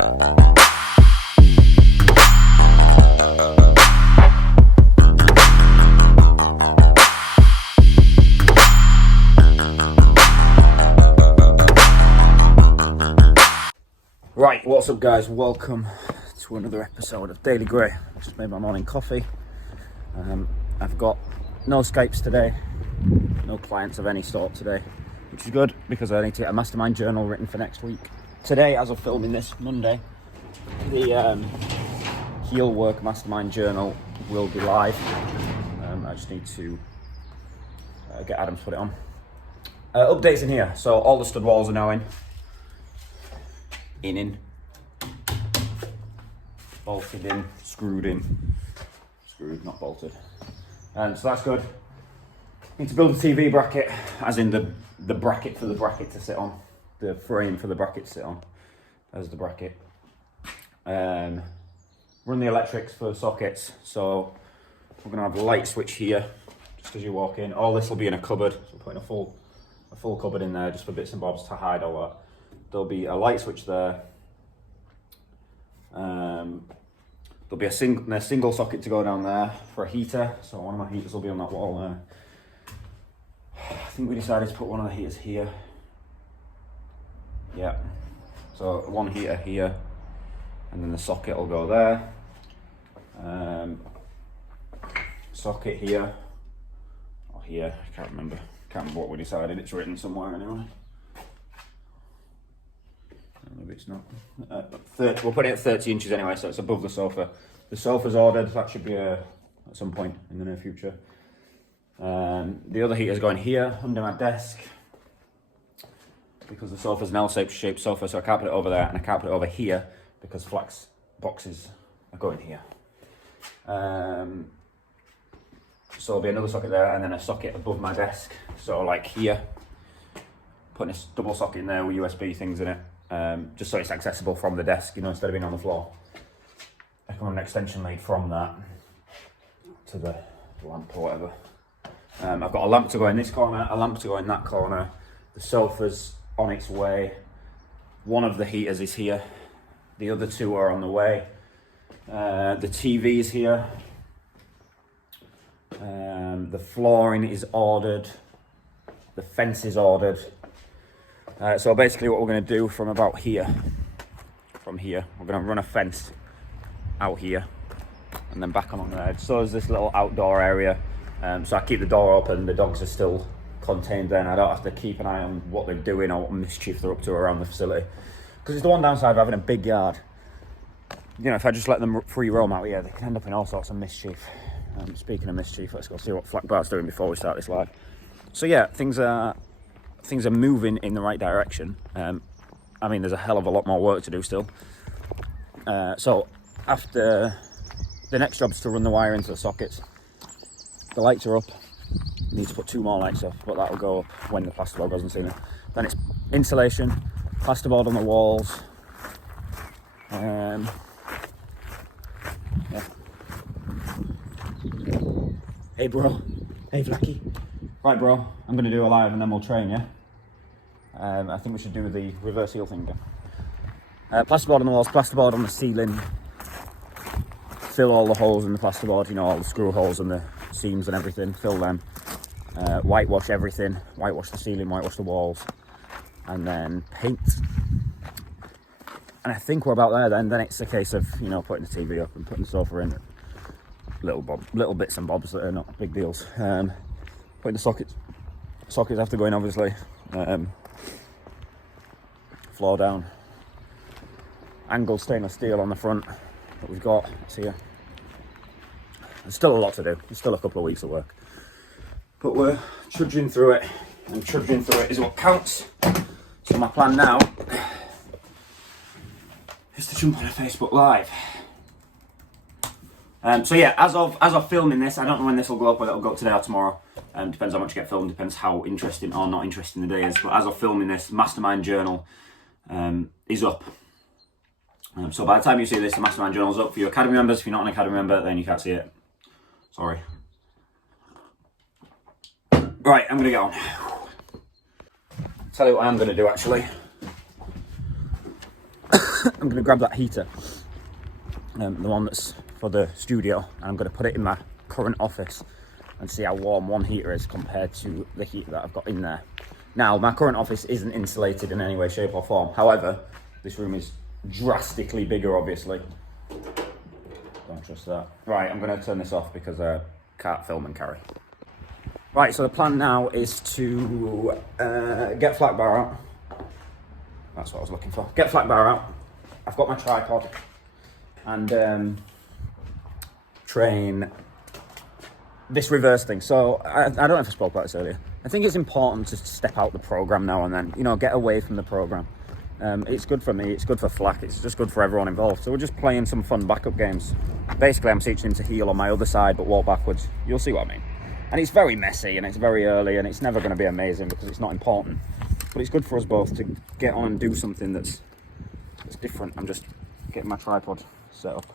Right, what's up guys? Welcome to another episode of Daily Grey. I just made my morning coffee. I've got no Skypes today, no clients of any sort today, which is good because I need to get a Mastermind journal written for next week. Today, as of filming this, Monday, the Heel Work Mastermind journal will be live. I just need to get Adam to put it on. Updates in here, so all the stud walls are now in. Bolted in, screwed, not bolted. So that's good. Need to build a TV bracket, as in the bracket for the bracket to sit on, the frame for the bracket to sit on. There's the bracket. Run the electrics for sockets, so we're gonna have a light switch here, just as you walk in. All this will be in a cupboard, so we're putting a full cupboard in there, just for bits and bobs to hide all that. There'll be a light switch there. There'll be a single socket to go down there for a heater. So one of my heaters will be on that wall there. I think we decided to put one of the heaters here. Yeah. So one heater here, and then the socket will go there. Socket here, or here. I can't remember what we decided. It's written somewhere anyway. Maybe it's not. We'll put it at 30 inches anyway, so it's above the sofa. The sofa's ordered, that should be at some point in the near future. The other heater's going here, under my desk, because the sofa's an L-shaped sofa, so I can't put it over there, and I can't put it over here, because flex boxes are going here. So there'll be another socket there, and then a socket above my desk, so like here, putting a double socket in there with USB things in it. Just so it's accessible from the desk, you know, instead of being on the floor. I can run an extension lead from that to the lamp or whatever. I've got a lamp to go in this corner, a lamp to go in that corner. The sofa's on its way. One of the heaters is here. The other two are on the way. The TV is here. The flooring is ordered. The fence is ordered. So basically what we're going to do from about here, we're going to run a fence out here and then back along there. So there's this little outdoor area, so I keep the door open, the dogs are still contained there, and I don't have to keep an eye on what they're doing or what mischief they're up to around the facility. Because it's the one downside of having a big yard. You know, if I just let them free roam out here, they can end up in all sorts of mischief. Speaking of mischief, let's go see what Flack Bart's doing before we start this live. So yeah, things are moving in the right direction. I mean, there's a hell of a lot more work to do still. So after the next job's to run the wire into the sockets. The lights are up. Need to put 2 more lights up, but that'll go up when the plasterboard goes in the ceiling. Then it's insulation, plasterboard on the walls. Yeah. Hey bro, hey Flacky. Right bro, I'm gonna do a live and then we'll train, yeah? I think we should do the reverse heel thing again. Plasterboard on the walls, plasterboard on the ceiling. Fill all the holes in the plasterboard, you know, all the screw holes and the seams and everything, fill them. Whitewash everything, whitewash the ceiling, whitewash the walls, and then paint. And I think we're about there then it's a case of, you know, putting the TV up and putting the sofa in. Little bits and bobs that are not big deals. Putting the sockets have to go in, obviously. Floor down. Angled stainless steel on the front that we've got. It's here. There's still a lot to do. There's still a couple of weeks of work. But we're trudging through it. And trudging through it is what counts. So my plan now is to jump on a Facebook Live. So yeah, as of filming this, I don't know when this will go up, whether it'll go up today or tomorrow. Depends how much I get filmed, depends how interesting or not interesting the day is. But as of filming this, Mastermind Journal is up. So by the time you see this, the Mastermind Journal is up for your Academy members. If you're not an Academy member, then you can't see it. Sorry. Right, I'm going to get on. Tell you what I am going to do, actually. I'm going to grab that heater, the one that's for the studio, and I'm going to put it in my current office and see how warm one heater is compared to the heater that I've got in there. Now, my current office isn't insulated in any way, shape or form. However, this room is drastically bigger, obviously. Don't trust that. Right, I'm going to turn this off because I can't film and carry. Right, so the plan now is to get flat bar out. That's what I was looking for. Get flat bar out. I've got my tripod and train this reverse thing. So I don't know if I spoke about this earlier. I think it's important to step out the program now and then, you know, get away from the program. It's good for me, it's good for Flack, it's just good for everyone involved. So we're just playing some fun backup games. Basically, I'm teaching him to heel on my other side, but walk backwards. You'll see what I mean. And it's very messy and it's very early and it's never going to be amazing because it's not important. But it's good for us both to get on and do something that's different. I'm just getting my tripod set up.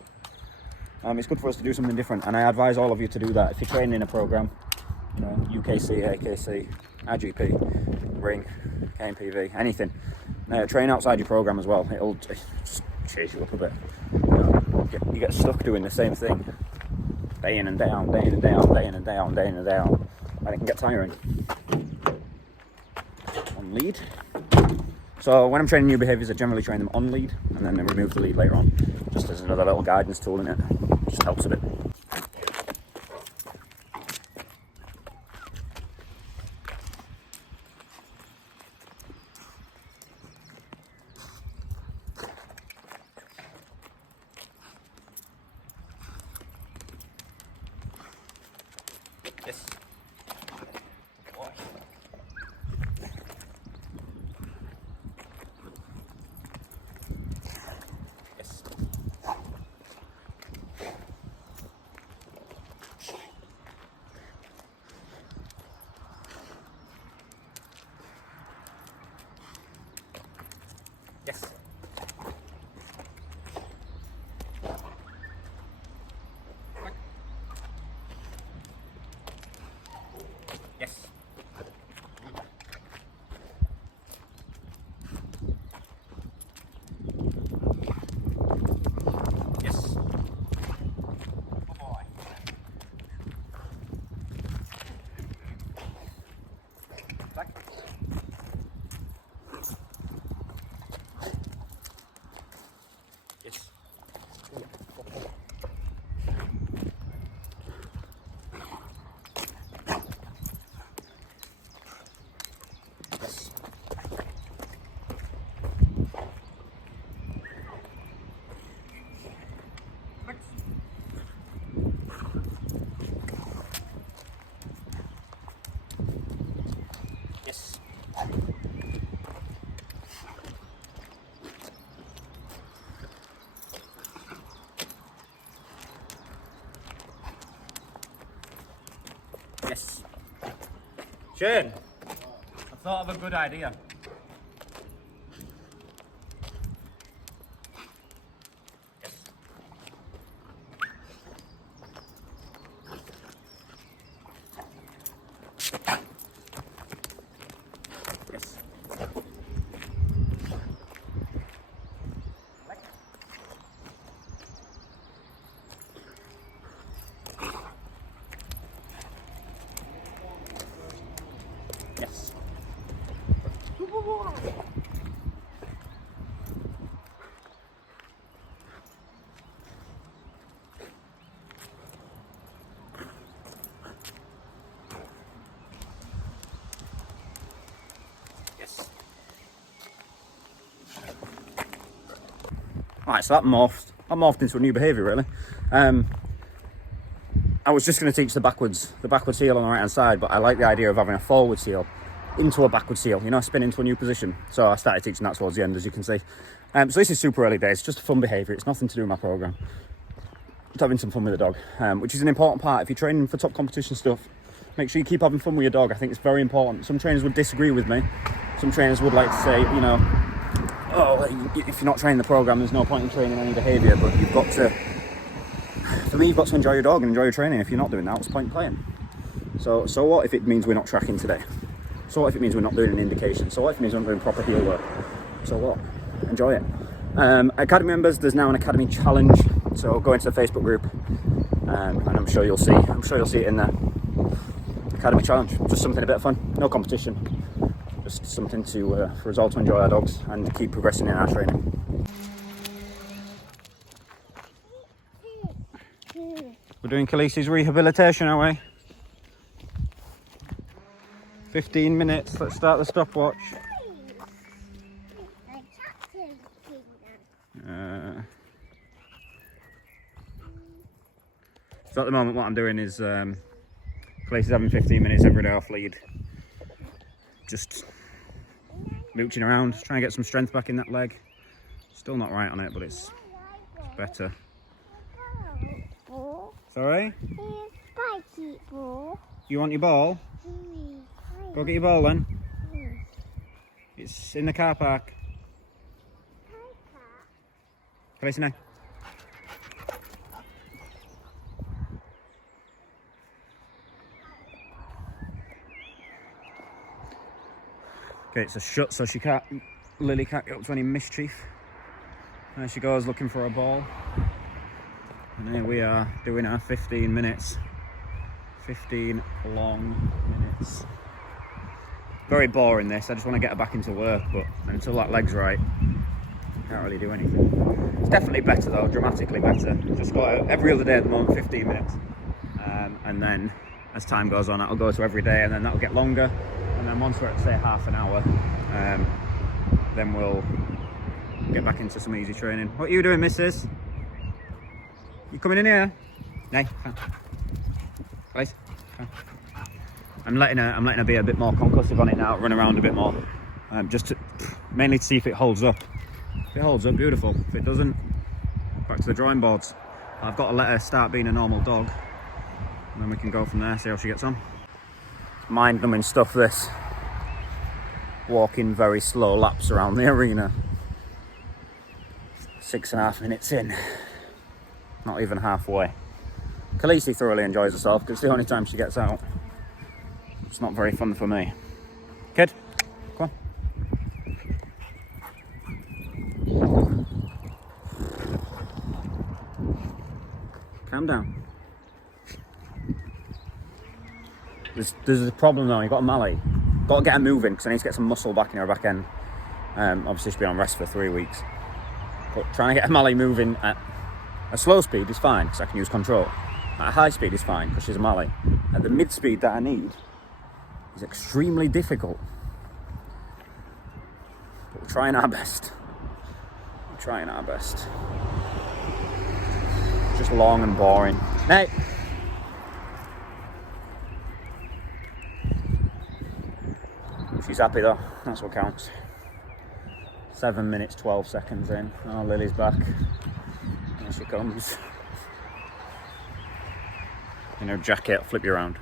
It's good for us to do something different, and I advise all of you to do that. If you're training in a program, you know, UKC, AKC, IGP, Ring, KMPV, anything, train outside your program as well. It'll just chase you up a bit. You get stuck doing the same thing day in and day out, day in and day out, day in and day out, day in and day out, and it can get tiring. On lead. So when I'm training new behaviours, I generally train them on lead and then remove the lead later on, just as another little guidance tool in it. Just helps a bit. Yes. Yes. Yes. Yes. Good boy. Back. Yes. Yes. Yes. Yes. Schön. I thought of a good idea. Yes. Yes. Yes. Yes. Right, so that morphed into a new behaviour really. I was just going to teach the backwards heel on the right hand side, but I like the idea of having a forward heel into a backward heel, you know, spin into a new position. So I started teaching that towards the end, as you can see. So this is super early days, just a fun behaviour. It's nothing to do with my programme. Just having some fun with the dog, which is an important part. If you're training for top competition stuff, make sure you keep having fun with your dog. I think it's very important. Some trainers would disagree with me. Some trainers would like to say, you know, oh, if you're not training the programme, there's no point in training any behaviour, but you've got to, for me, you've got to enjoy your dog and enjoy your training. If you're not doing that, what's the point in playing? So what if it means we're not tracking today? So what if it means we're not doing an indication? So what if it means we're not doing proper heel work? So what? Enjoy it. Academy members, there's now an Academy challenge, so go into the Facebook group, and I'm sure you'll see it in there. Academy challenge, just something a bit of fun, no competition, just something to for us all to enjoy our dogs and keep progressing in our training. We're doing Khaleesi's rehabilitation, are we? 15 minutes, let's start the stopwatch. So at the moment what I'm doing is Khaleesi's having 15 minutes every day off lead. Just mooching around, trying to get some strength back in that leg. Still not right on it, but it's better. Sorry? You want your ball? Go get your ball then. It's in the car park. Khaleesi now. Okay, it's a shut, so Lily can't get up to any mischief. There she goes, looking for a ball. And here we are, doing our 15 minutes. 15 long minutes. Very boring this, I just want to get her back into work, but until that leg's right, can't really do anything. It's definitely better though, dramatically better. Just got every other day at the moment, 15 minutes. And then as time goes on, that'll go to every day, and then that'll get longer. And then once we're at, say, half an hour, then we'll get back into some easy training. What are you doing, missus? You coming in here? No, can't. Please? Can't. I'm letting her be a bit more concussive on it now, run around a bit more. Just to, mainly to see if it holds up. If it holds up, beautiful. If it doesn't, back to the drawing boards. I've got to let her start being a normal dog, and then we can go from there, see how she gets on. Mind-numbing stuff, this. Walking very slow laps around the arena. 6.5 minutes in. Not even halfway. Khaleesi thoroughly enjoys herself because it's the only time she gets out. It's not very fun for me. Kid, come on. Calm down. There's a problem though, you've got a Mallee. Got to get her moving because I need to get some muscle back in her back end. Obviously she's been on rest for 3 weeks. But trying to get a Mallee moving at a slow speed is fine because I can use control. At a high speed is fine because she's a Mallee. At the mid speed that I need is extremely difficult. But we're trying our best. We're trying our best. Just long and boring. Nate! She's happy though, that's what counts. 7 minutes, 12 seconds in. Oh, Lily's back. Here she comes. In her jacket, I'll flip you around.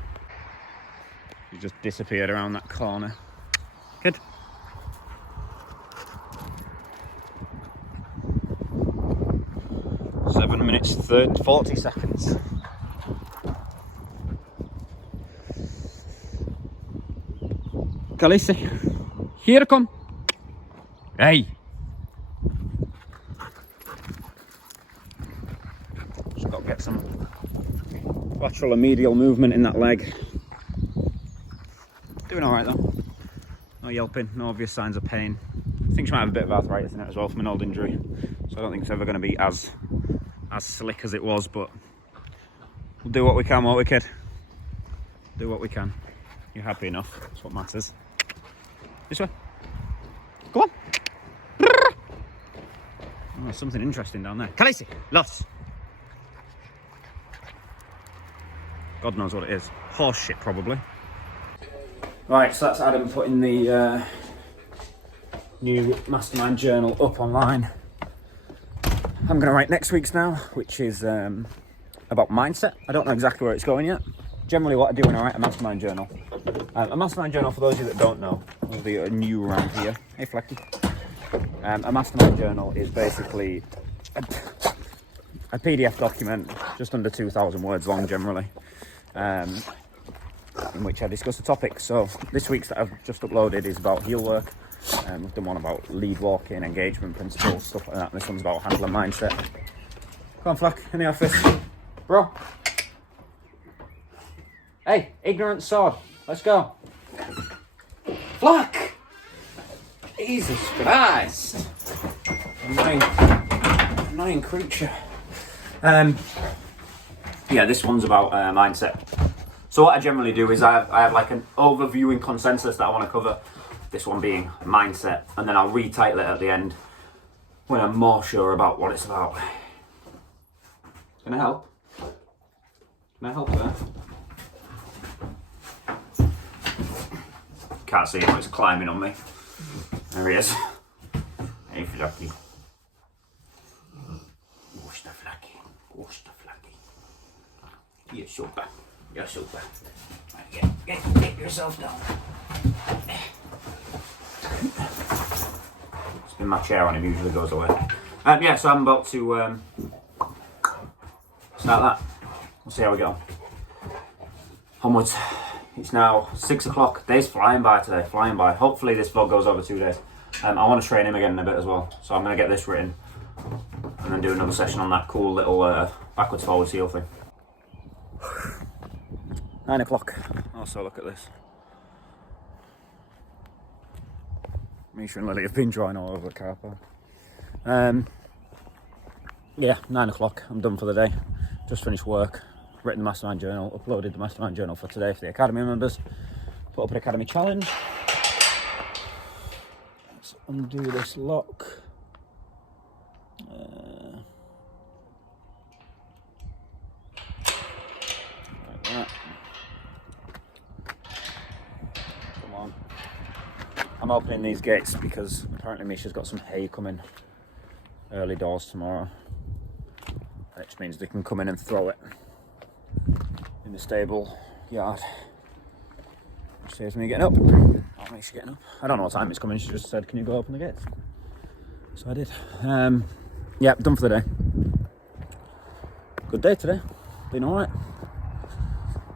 She just disappeared around that corner. Good. Seven minutes, 40 seconds. Khaleesi, here come. Hey. Just got to get some lateral and medial movement in that leg. Doing all right though. No yelping, no obvious signs of pain. I think she might have a bit of arthritis in it as well from an old injury, so I don't think it's ever going to be as slick as it was. But we'll do what we can, won't we, kid? Do what we can. You're happy enough. That's what matters. This way. Go on. Oh, there's something interesting down there. Khaleesi, loss. God knows what it is. Horse shit, probably. Right, so that's Adam putting the new Mastermind journal up online. I'm going to write next week's now, which is about mindset. I don't know exactly where it's going yet. Generally what I do when I write a Mastermind journal. A Mastermind journal, for those of you that don't know, will be new around here. Hey, Flecky. A Mastermind journal is basically a PDF document, just under 2,000 words long generally, in which I discuss a topic. So this week's that I've just uploaded is about heel work. We've done one about lead walking, engagement principles, stuff like that. This one's about handler mindset. Come on, Flack, in the office. Bro. Hey, ignorant sword. Let's go. Flack! Jesus Christ. Annoying creature. Yeah, this one's about mindset. So what I generally do is I have like an overviewing consensus that I want to cover. This one being mindset, and then I'll retitle it at the end when I'm more sure about what it's about. Can I help? Can I help there? Can't see him, but he's climbing on me. There he is. Hey, Flacky. What's the Flacky? What's the Flacky? You're super. You're super. Get yourself down. Spin my chair on him, usually goes away. Yeah, so I'm about to start that. We'll see how we get on. Onwards. It's now 6 o'clock. Day's flying by today, flying by. Hopefully this vlog goes over 2 days. I want to train him again in a bit as well. So I'm going to get this written and then do another session on that cool little backwards forwards heel thing. 9 o'clock. Also look at this. Misha and Lily have been drawing all over the car park. Yeah, 9 o'clock. I'm done for the day. Just finished work. Written the Mastermind journal. Uploaded the Mastermind journal for today for the Academy members. Put up an Academy challenge. Let's undo this lock. Like that. Come on. I'm opening these gates because apparently Misha's got some hay coming early doors tomorrow. Which means they can come in and throw it in the stable yard. Which saves me getting up. Not Misha getting up. I don't know what time it's coming. She just said, can you go open the gates? So I did. Yeah, done for the day. Good day today. Been alright.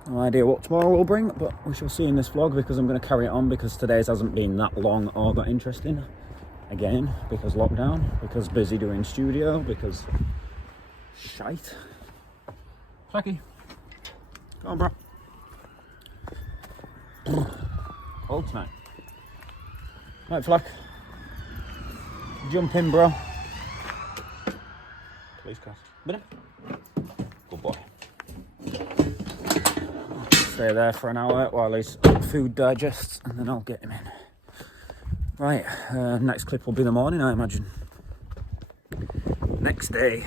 No idea what tomorrow will bring, but we shall see in this vlog because I'm going to carry it on because today's hasn't been that long or that interesting. Again, because lockdown, because busy doing studio, because shite. Flacky. Come on, bro. Cold tonight. Right, Flack. Jump in, bro. Please, cast. Good boy. Stay there for an hour while his food digests, and then I'll get him in. Right, next clip will be in the morning, I imagine. Next day.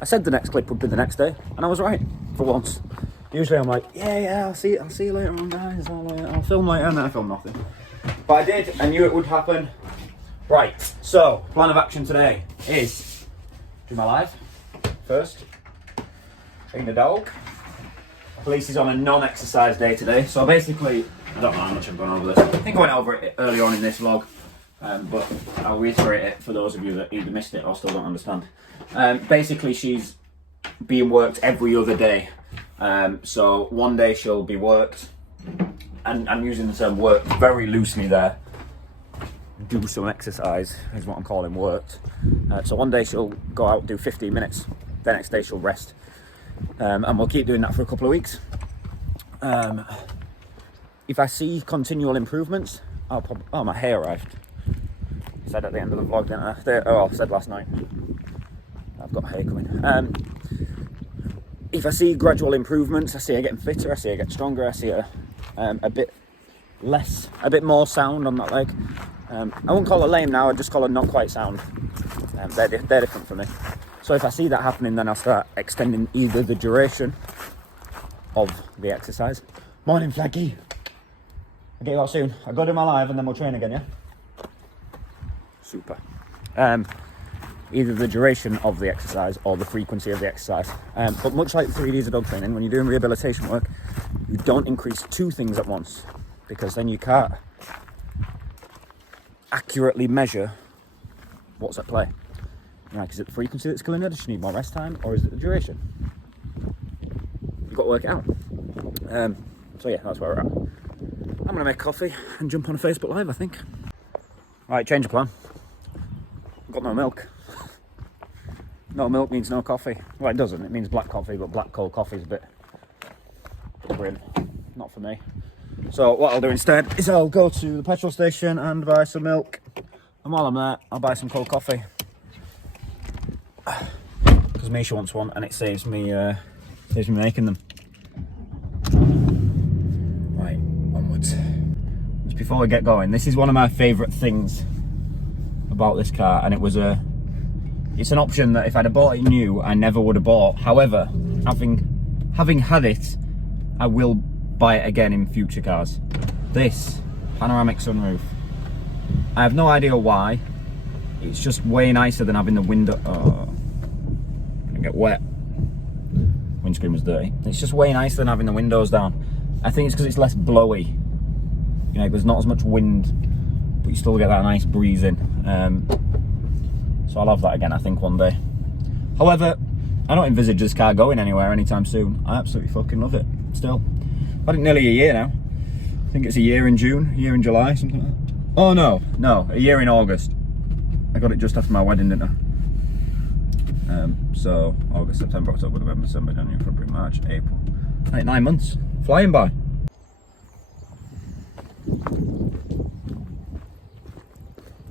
I said the next clip would be the next day, and I was right, for once. Usually I'm like, yeah, I'll see you later on, guys. I'll film later, and then I film nothing. But I did, I knew it would happen. Right, so, plan of action today is do my live first, train the dog. Police is on a non-exercise day today, so basically, I don't know how much I've gone over this. I think I went over it early on in this vlog, but I'll reiterate it for those of you that either missed it or still don't understand. Basically, she's being worked every other day. So one day she'll be worked, and I'm using the term worked very loosely there. Do some exercise is what I'm calling worked. So one day she'll go out and do 15 minutes. The next day she'll rest. And we'll keep doing that for a couple of weeks. If I see continual improvements, I'll probably... Oh, my hay arrived. I said at the end of the vlog, didn't I? I said last night. I've got hay coming. If I see gradual improvements, I see her getting fitter, I see her get stronger, I see her a bit more sound on that leg. I wouldn't call her lame now, I'd just call her not quite sound. They're different for me. So if I see that happening, then I'll start extending either the duration of the exercise. Morning, Flaggy. I'll get you out soon. I'll go do my live and then we'll train again, yeah? Super. Either the duration of the exercise or the frequency of the exercise. But much like 3Ds of dog training, when you're doing rehabilitation work, you don't increase two things at once because then you can't accurately measure what's at play. Like, is it the frequency that's killing her? Does she need more rest time? Or is it the duration? You've got to work it out. So yeah, that's where we're at. I'm going to make coffee and jump on a Facebook Live, I think. Right, change of plan. I've got no milk. No milk means no coffee. Well, it doesn't. It means black coffee, but black cold coffee is a bit grim. Not for me. So what I'll do instead is I'll go to the petrol station and buy some milk. And while I'm there, I'll buy some cold coffee. Because Misha wants one, and it saves me making them. Right, onwards. Just before we get going, this is one of my favourite things about this car, and it's an option that if I'd have bought it new, I never would have bought. However, having had it, I will buy it again in future cars. This panoramic sunroof. I have no idea why. It's just way nicer than having the window. Oh, gonna get wet. Windscreen was dirty. It's just way nicer than having the windows down. I think it's because it's less blowy. You know, there's not as much wind, but you still get that nice breeze in. So I'll have that again, I think, one day. However, I don't envisage this car going anywhere anytime soon. I absolutely fucking love it, still. I've had it nearly a year now. I think it's a year in June, a year in July, something like that. Oh no, a year in August. I got it just after my wedding, didn't I? So, August, September, October, November, December, January, February, March, April. 9 months, flying by.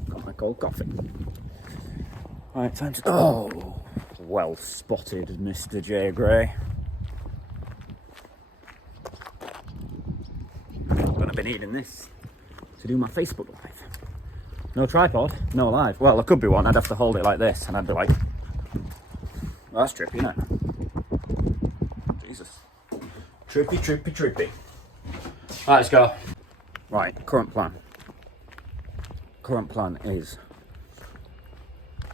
Got my cold coffee. Right, time to... Oh, well spotted, Mr. J. Gray. I'm gonna be needing this to do my Facebook Live. No tripod, no live. Well, there could be one. I'd have to hold it like this, and I'd be like, well, that's trippy, isn't it? Jesus. Trippy, trippy, trippy. Right, let's go. Right, current plan. Current plan is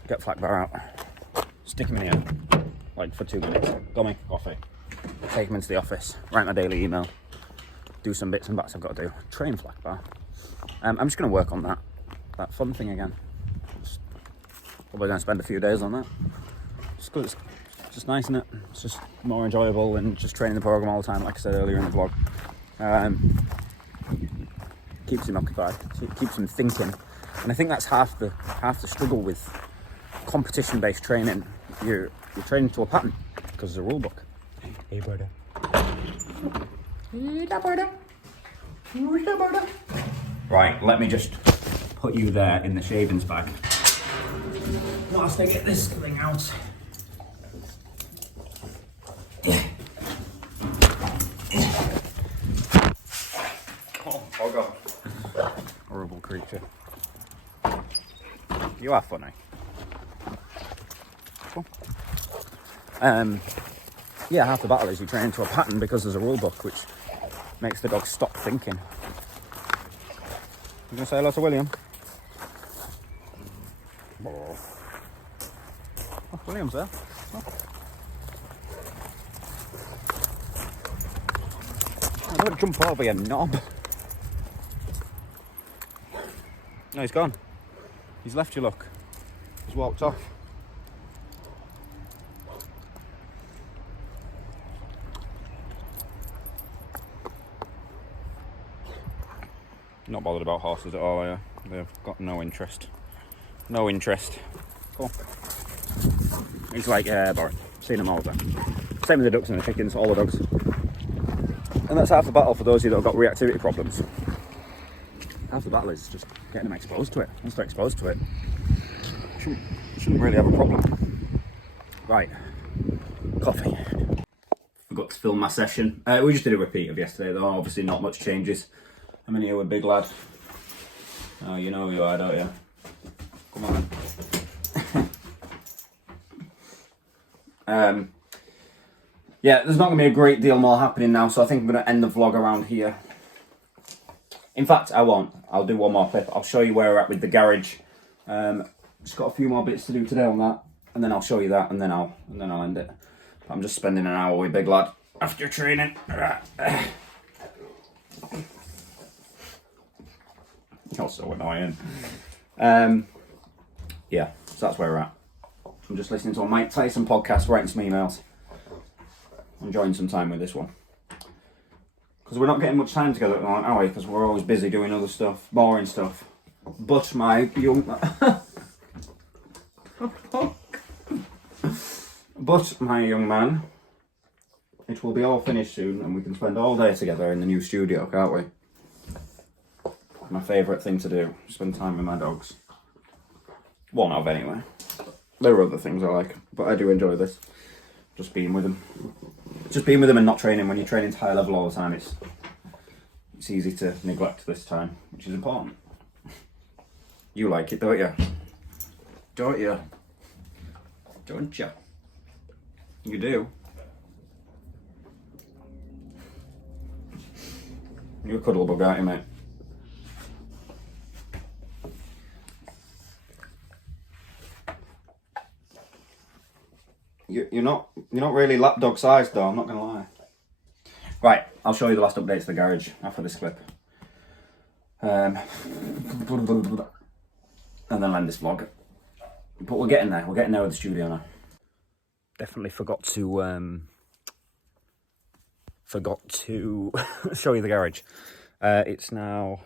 get flat bar out, stick him in here, like for 2 minutes, go make a coffee, take him into the office, write my daily email, do some bits and bats I've got to do, train flat bar. I'm just going to work on that fun thing again. Probably going to spend a few days on that. Just 'cause it's just nice, isn't it? It's just more enjoyable than just training the program all the time, like I said earlier in the vlog. Keeps him occupied, keeps him thinking, and I think that's half the struggle with competition-based training. You're training to a pattern because there's a rule book. Hey, brother. Hey, brother. Hey, brother. Right, let me just put you there in the shavings bag whilst I get this thing out. Oh God. Horrible creature. You are funny. Cool. Yeah, half the battle is you train into a pattern because there's a rule book which makes the dog stop thinking. You gonna say hello to William? Oh, William's there. Oh. Oh, don't jump over, you knob. No, he's gone. He's left you, look. He's walked off. Not bothered about horses at all, are you? They've got no interest. No interest. Cool. He's like, yeah, boring. Seen them all the time. Same with the ducks and the chickens, all the dogs. And that's half the battle for those of you that have got reactivity problems. Half the battle is just getting them exposed to it. Once they're exposed to it, shouldn't really have a problem. Right. Coffee. Forgot to film my session. We just did a repeat of yesterday though. Obviously not much changes. How many are we, big lad? Oh, you know who you are, don't you? Come on then. Yeah, there's not going to be a great deal more happening now, so I think I'm going to end the vlog around here. In fact, I won't. I'll do one more clip. I'll show you where we're at with the garage. Just got a few more bits to do today on that, and then I'll show you that, and then I'll end it. But I'm just spending an hour with big lad after training. You're so annoying. Yeah, so that's where we're at. I'm just listening to a Mike Tyson podcast, writing some emails, enjoying some time with this one. because we're not getting much time together at the moment, are we? Because we're always busy doing other stuff, boring stuff. But my young man, it will be all finished soon, and we can spend all day together in the new studio, can't we? My favourite thing to do, spend time with my dogs. One of, anyway. There are other things I like, but I do enjoy this. Just being with them. Just being with them and not training. When you're training to high level all the time, it's easy to neglect this time, which is important. You like it, don't you? Don't you? Don't you? You do. You're a cuddle bug, aren't you, mate? You're not really lapdog sized though, I'm not gonna lie. Right, I'll show you the last updates to the garage after this clip. And then end this vlog. But we're getting there with the studio now. Definitely forgot to show you the garage. It's now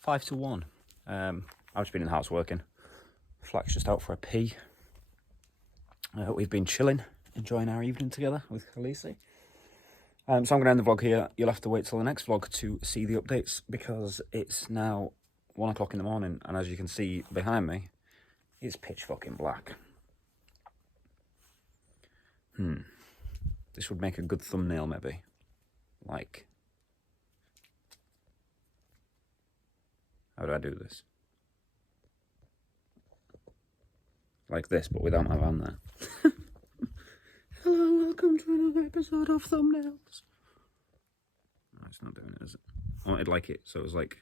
5 to 1. I've just been in the house working. Flack's just out for a pee. We've been chilling, enjoying our evening together with Khaleesi. So I'm going to end the vlog here. You'll have to wait till the next vlog to see the updates, because it's now 1 o'clock in the morning, and as you can see behind me, it's pitch fucking black. This would make a good thumbnail, maybe. Like, how do I do this? Like this, but without my van there. Hello, welcome to another episode of Thumbnails. No, it's not doing it, is it? I wanted like it, so it was like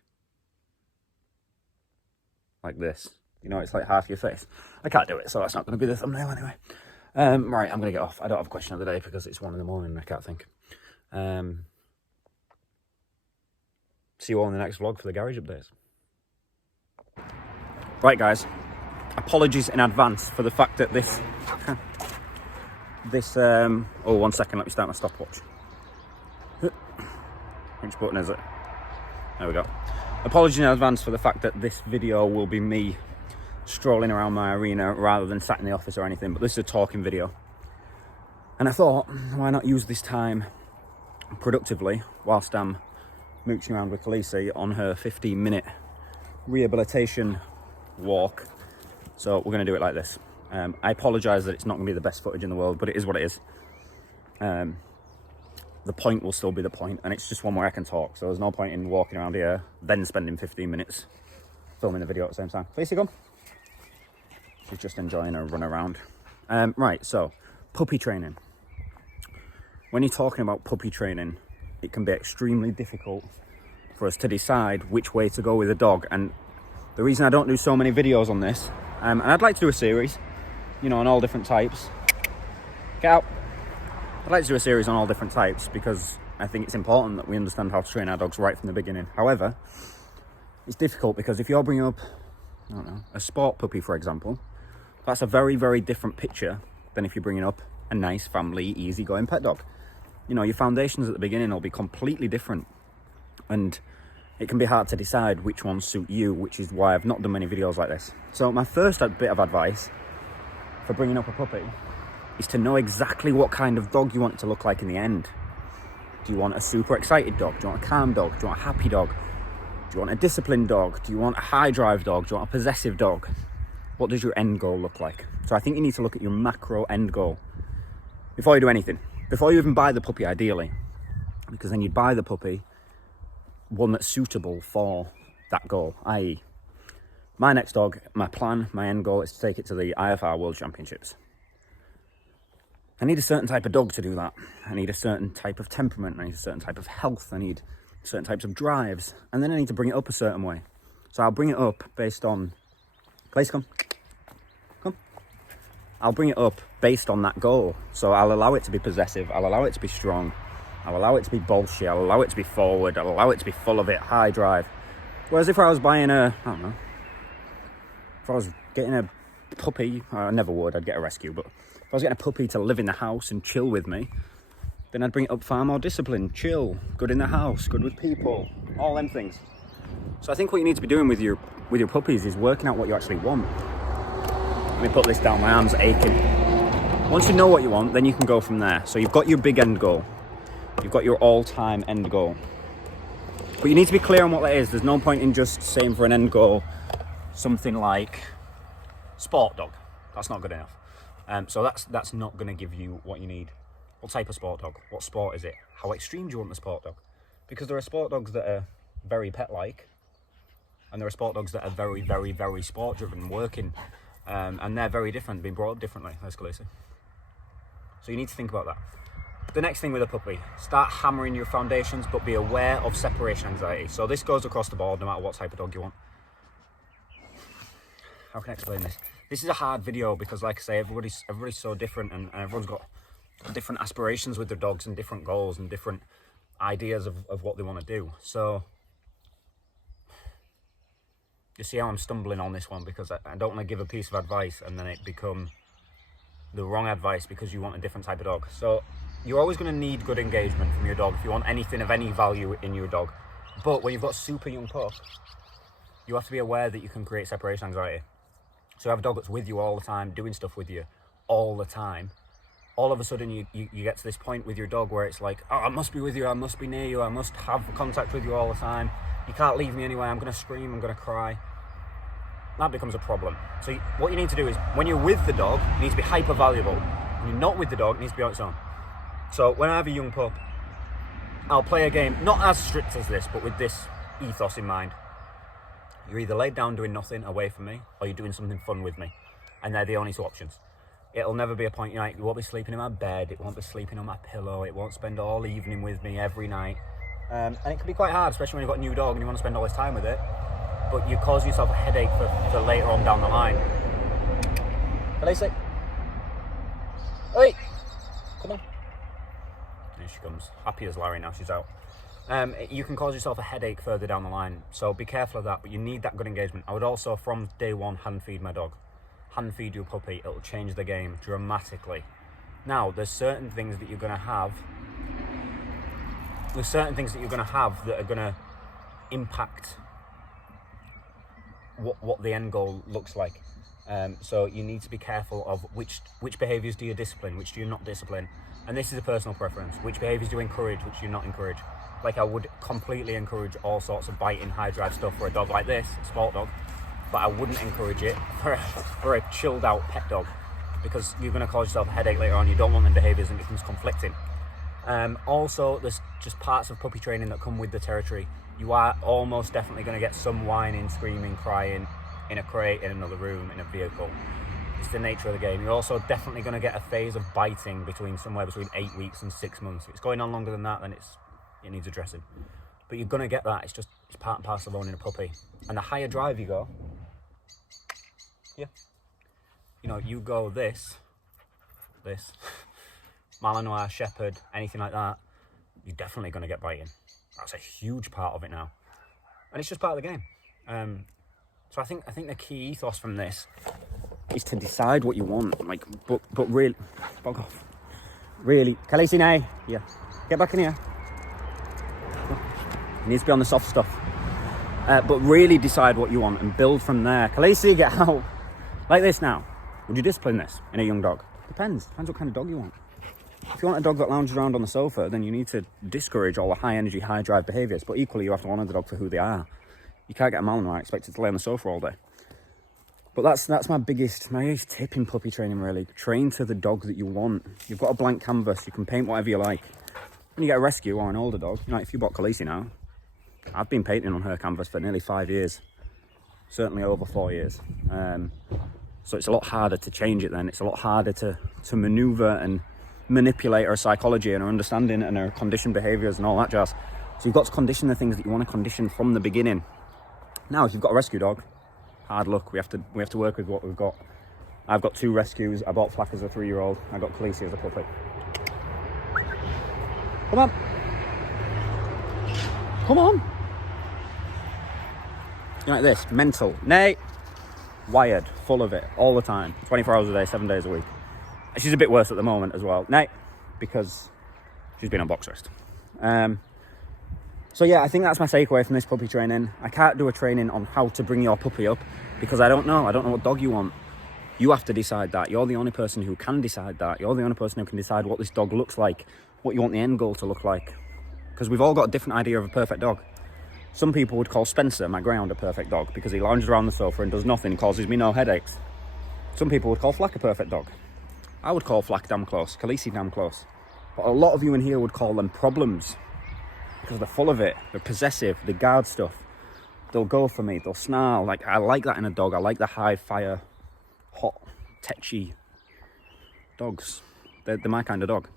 this. You know, it's like half your face. I can't do it, so that's not going to be the thumbnail anyway. Right, I'm going to get off. I don't have a question of the day because it's 1 in the morning and I can't think. See you all in the next vlog for the garage updates. Right, guys. Apologies in advance for the fact that this... oh, 1 second, let me start my stopwatch. Which button is it? There we go. Apologies in advance for the fact that this video will be me strolling around my arena rather than sat in the office or anything, but this is a talking video. And I thought, why not use this time productively whilst I'm mooching around with Khaleesi on her 15-minute rehabilitation walk. So we're going to do it like this. I apologise that it's not going to be the best footage in the world, but it is what it is. The point will still be the point, and it's just one where I can talk, so there's no point in walking around here, then spending 15 minutes filming the video at the same time. Khaleesi, come. She's just enjoying a run around. Right, so, puppy training. When you're talking about puppy training, it can be extremely difficult for us to decide which way to go with a dog, and the reason I don't do so many videos on this, and I'd like to do a series, you know, on all different types. Get out. I'd like to do a series on all different types because I think it's important that we understand how to train our dogs right from the beginning. However, it's difficult because if you're bringing up, I don't know, a sport puppy, for example, that's a very, very different picture than if you're bringing up a nice family, easygoing pet dog. You know, your foundations at the beginning will be completely different, and it can be hard to decide which ones suit you, which is why I've not done many videos like this. So my first bit of advice for bringing up a puppy is to know exactly what kind of dog you want it to look like in the end. Do you want a super excited dog? Do you want a calm dog? Do you want a happy dog? Do you want a disciplined dog? Do you want a high drive dog? Do you want a possessive dog? What does your end goal look like? So I think you need to look at your macro end goal before you do anything. Before you even buy the puppy, ideally, because then you'd buy the puppy one that's suitable for that goal, i.e. my next dog, my plan, my end goal is to take it to the IFR World Championships. I need a certain type of dog to do that. I need a certain type of temperament. I need a certain type of health. I need certain types of drives. And then I need to bring it up a certain way. So I'll bring it up based on... Place, come. Come. I'll bring it up based on that goal. So I'll allow it to be possessive. I'll allow it to be strong. I'll allow it to be bolshy. I'll allow it to be forward. I'll allow it to be full of it, high drive. Whereas if I was buying a... I don't know. If I was getting a puppy... I never would. I'd get a rescue, but... If I was getting a puppy to live in the house and chill with me, then I'd bring it up far more disciplined, chill, good in the house, good with people, all them things. So I think what you need to be doing with your puppies is working out what you actually want. Let me put this down, my arm's aching. Once you know what you want, then you can go from there. So you've got your big end goal. You've got your all-time end goal. But you need to be clear on what that is. There's no point in just saying for an end goal something like sport dog. That's not good enough. So that's not going to give you what you need. What type of sport dog? What sport is it? How extreme do you want the sport dog? Because there are sport dogs that are very pet-like, and there are sport dogs that are very, very, very sport-driven, working, and they're very different, being brought up differently. Let's go, Lacey. So you need to think about that. The next thing with a puppy, start hammering your foundations, but be aware of separation anxiety. So this goes across the board, no matter what type of dog you want. How can I explain this? This is a hard video because, like I say, everybody's so different, and everyone's got different aspirations with their dogs and different goals and different ideas of what they want to do. So you see how I'm stumbling on this one, because I don't want to give a piece of advice and then it become the wrong advice because you want a different type of dog. So you're always going to need good engagement from your dog if you want anything of any value in your dog. But when you've got super young pup, you have to be aware that you can create separation anxiety. So you have a dog that's with you all the time, doing stuff with you all the time. All of a sudden you get to this point with your dog where it's like, oh, I must be with you, I must be near you, I must have contact with you all the time. You can't leave me anyway, I'm going to scream, I'm going to cry. That becomes a problem. So what you need to do is, when you're with the dog, you need to be hyper valuable. When you're not with the dog, it needs to be on its own. So when I have a young pup, I'll play a game, not as strict as this, but with this ethos in mind. You're either laid down doing nothing away from me, or you're doing something fun with me. And they're the only two options. It'll never be a point, you won't be sleeping in my bed, it won't be sleeping on my pillow, it won't spend all evening with me every night. And it can be quite hard, especially when you've got a new dog and you want to spend all this time with it. But you cause yourself a headache for later on down the line. Can I say? Hey! Come on. Here she comes. Happy as Larry now, she's out. You can cause yourself a headache further down the line. So be careful of that, but you need that good engagement. I would also, from day one, hand feed my dog. Hand feed your puppy, it'll change the game dramatically. Now, there's certain things that you're going to have. There's certain things that you're going to have that are going to impact what the end goal looks like. So you need to be careful of which behaviours do you discipline, which do you not discipline. And this is a personal preference. Which behaviours do you encourage, which do you not encourage. Like, I would completely encourage all sorts of biting, high drive stuff for a dog like this, a sport dog. But I wouldn't encourage it for a chilled out pet dog, because you're going to cause yourself a headache later on. You don't want them behaviours and it becomes conflicting. Also, there's just parts of puppy training that come with the territory. You are almost definitely going to get some whining, screaming, crying in a crate, in another room, in a vehicle. It's the nature of the game. You're also definitely going to get a phase of biting somewhere between 8 weeks and 6 months. If it's going on longer than that, then it needs addressing. But you're going to get that. It's part and parcel of owning a puppy. And the higher drive you go, you go this, Malinois, Shepherd, anything like that, you're definitely going to get biting. That's a huge part of it now. And it's just part of the game. So I think the key ethos from this is to decide what you want, but really, bug off. Really, Khaleesi, now, yeah, get back in here. It needs to be on the soft stuff. But really decide what you want and build from there. Khaleesi, get out. Like this now. Would you discipline this in a young dog? Depends what kind of dog you want. If you want a dog that lounges around on the sofa, then you need to discourage all the high energy, high drive behaviours. But equally, you have to honour the dog for who they are. You can't get a Malinois expected to lay on the sofa all day. But that's my biggest tip in puppy training, really. Train to the dog that you want. You've got a blank canvas. You can paint whatever you like. When you get a rescue or an older dog, if you bought Khaleesi now, I've been painting on her canvas for nearly 5 years. Certainly over 4 years. So it's a lot harder to change it then. It's a lot harder to manoeuvre and manipulate her psychology and her understanding and her conditioned behaviours and all that jazz. So you've got to condition the things that you want to condition from the beginning. Now, if you've got a rescue dog, hard luck. We have to work with what we've got. I've got 2 rescues. I bought Flack as a 3-year-old. I got Khaleesi as a puppy. Come on. Come on. You're like this, mental. Nay. Wired, full of it, all the time. 24 hours a day, 7 days a week. She's a bit worse at the moment as well. Nay. Because She's been on box rest. So yeah, I think that's my takeaway from this puppy training. I can't do a training on how to bring your puppy up because I don't know what dog you want. You have to decide that. You're the only person who can decide that. You're the only person who can decide what this dog looks like, what you want the end goal to look like. Because we've all got a different idea of a perfect dog. Some people would call Spencer, my greyhound, a perfect dog because he lounges around the sofa and does nothing, causes me no headaches. Some people would call Flack a perfect dog. I would call Flack damn close, Khaleesi damn close. But a lot of you in here would call them problems because they're full of it. They're possessive, they guard stuff. They'll go for me, they'll snarl. Like, I like that in a dog. I like the high fire, hot, tetchy dogs. They're my kind of dog.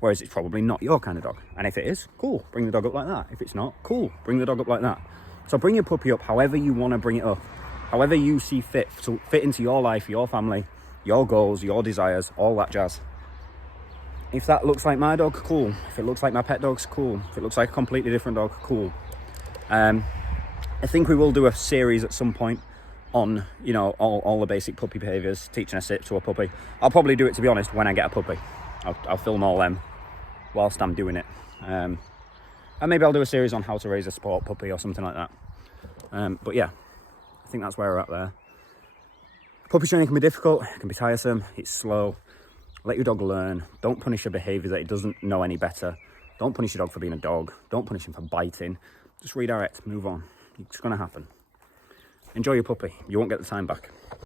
Whereas it's probably not your kind of dog. And if it is, cool, bring the dog up like that. If it's not, cool, bring the dog up like that. So bring your puppy up however you want to bring it up, however you see fit, to fit into your life, your family, your goals, your desires, all that jazz. If that looks like my dog, cool. If it looks like my pet dog's, cool. If it looks like a completely different dog, cool. I think we will do a series at some point on, you know, all the basic puppy behaviours, teaching a sit to a puppy. I'll probably do it, to be honest, when I get a puppy. I'll film all them whilst I'm doing it. And maybe I'll do a series on how to raise a sport puppy or something like that. But yeah, I think that's where we're at there. Puppy training can be difficult, it can be tiresome, it's slow. Let your dog learn. Don't punish a behaviour that it doesn't know any better. Don't punish your dog for being a dog. Don't punish him for biting. Just redirect, move on. It's going to happen. Enjoy your puppy. You won't get the time back.